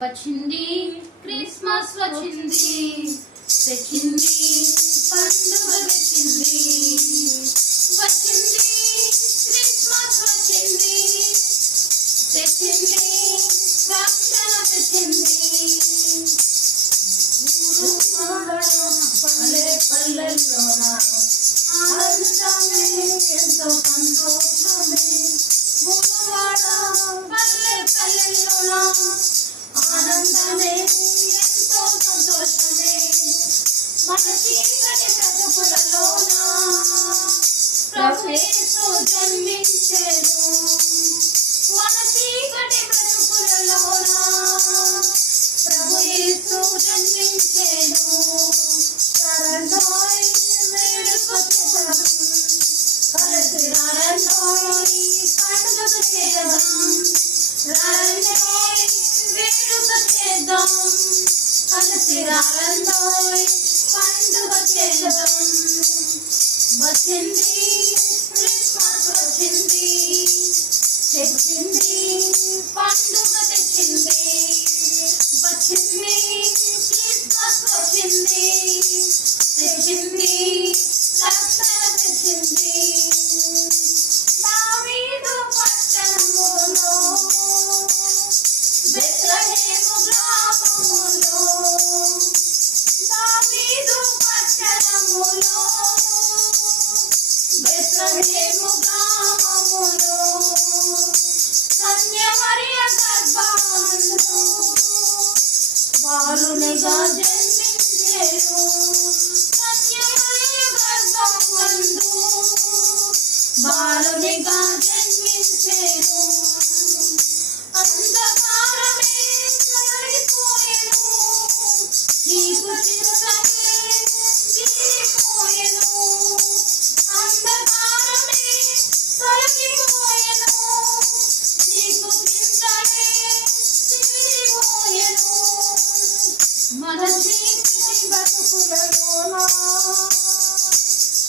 వచ్చింది క్రిస్మస్ వచ్చింది, తెచ్చింది పండుగ తెచ్చింది. వచ్చింది క్రిస్మస్ వచ్చింది, తెచ్చింది రక్షణ తెచ్చింది. పల్లె పల్లెల్లోన ఆనందమే ఎంతో సంతోషమే. మూలవాడ పల్లె పల్లెల్లోన ఆనందమే ఎంతో సంతోషమే. మన చీకటి బ్రతుకులలోన ప్రభు యేసు జన్మించెను. మన చీకటి బ్రతుకులలోన ప్రభు యేసు జన్మించెను. రండోయ్ వేడుక చేద్దాం, కలిసి రండోయ్ పండుగ చేద్దాం. రండోయ్ వేడుక చేద్దాం, కలిసి రండోయ్ పండుగ చేద్దాం. వచ్చింది క్రిస్మస్ వచ్చింది, తెచ్చింది పండుగ తెచ్చింది. వచ్చింది క్రిస్మస్ వచ్చింది, తెచ్చింది రక్షణ తెచ్చింది. దావీదు పట్టణములో బెత్లెహేము గ్రామములో, దావీదు పట్టణములో బెత్లెహేము గ్రామములో కన్య మరియ గర్భాన బాలునిగా జన్మించెను. కన్య మరియ గర్భమందు బాలునిగా జన్మించెను. అంధకారమే తొలగిపోయెను, చీకటితనమే తీరిపోయెను. అంధకారమే తొలగిపోయెను, చీకటితనమే తీరిపోయెను. మన చీకటి బ్రతుకులలోన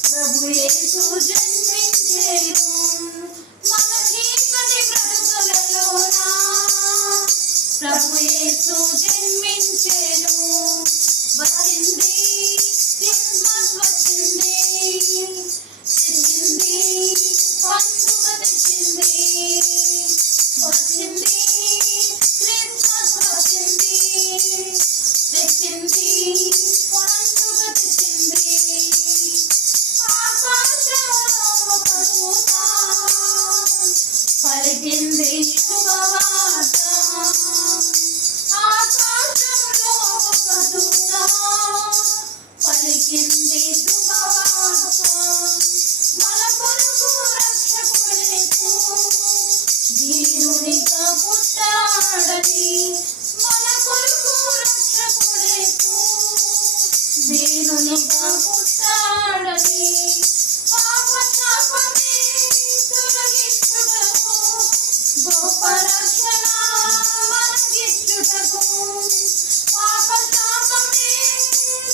ప్రభు యేసు జన్మించెను. మన చీకటి బ్రతుకులలోన ప్రభు యేసు జన్మించెను. వచ్చింది క్రిస్మస్ వచ్చింది, తెచ్చింది పండుగ తెచ్చింది. వచ్చింది క్రిస్మస్ వచ్చింది, తెచ్చింది పండుగ తెచ్చింది. ఆకాశంలో ఒక దూత పలికింది శుభవార్త. ఆకాశంలో ఒక దూత పలికింది శుభవార్త. మన కొరకు రక్షకుడేసు దీనునిగా పుట్టాడని. మన కొరకు రక్షకుడేసు దీనునిగా పుట్టాడని. పాప శాపమే తొలగించుటకు, గొప్ప రక్షణ మనకిచ్చుటకు. పాప శాపమే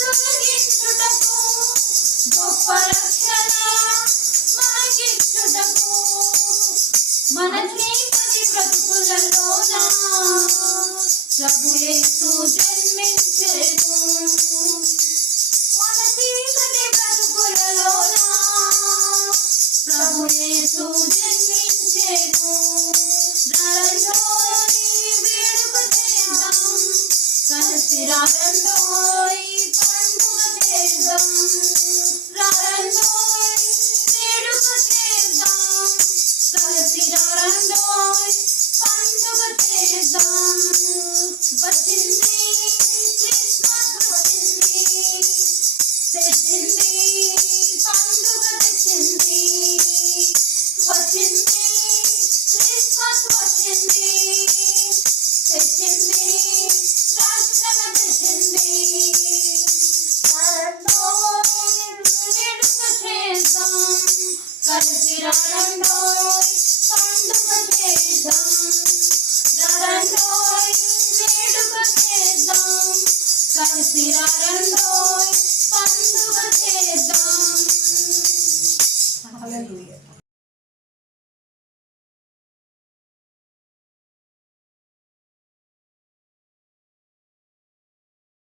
తొలగించుటకు, గొప్ప రక్షణ మనకిచ్చుటకు. మన చీకటి బ్రతుకులలోన ప్రభు యేసు జన్మించెను. మన చీకటి బ్రతుకులలోన ప్రభు యేసు జన్మించెను. రండోయ్ వేడుక చేద్దాం, కలిసి రండోయ్ పండుగ చేద్దాం. రండోయ్ వేడుక చేద్దాం, కలిసి రండోయ్ పండుగ చేద్దాం. వచ్చింది క్రిస్మస్ వచ్చింది, తెచ్చింది పండుగ తెచ్చింది. వచ్చింది క్రిస్మస్ వచ్చింది, తెచ్చింది రక్షణ తెచ్చింది. రండోయ్ వేడుక చేద్దాం, కలిసి రండోయ్ పండుగ చేద్దాం. రండోయ్ వేడుక చేద్దాం, కలిసి రండోయ్ పండుగ చేద్దాం. హల్లెలూయా.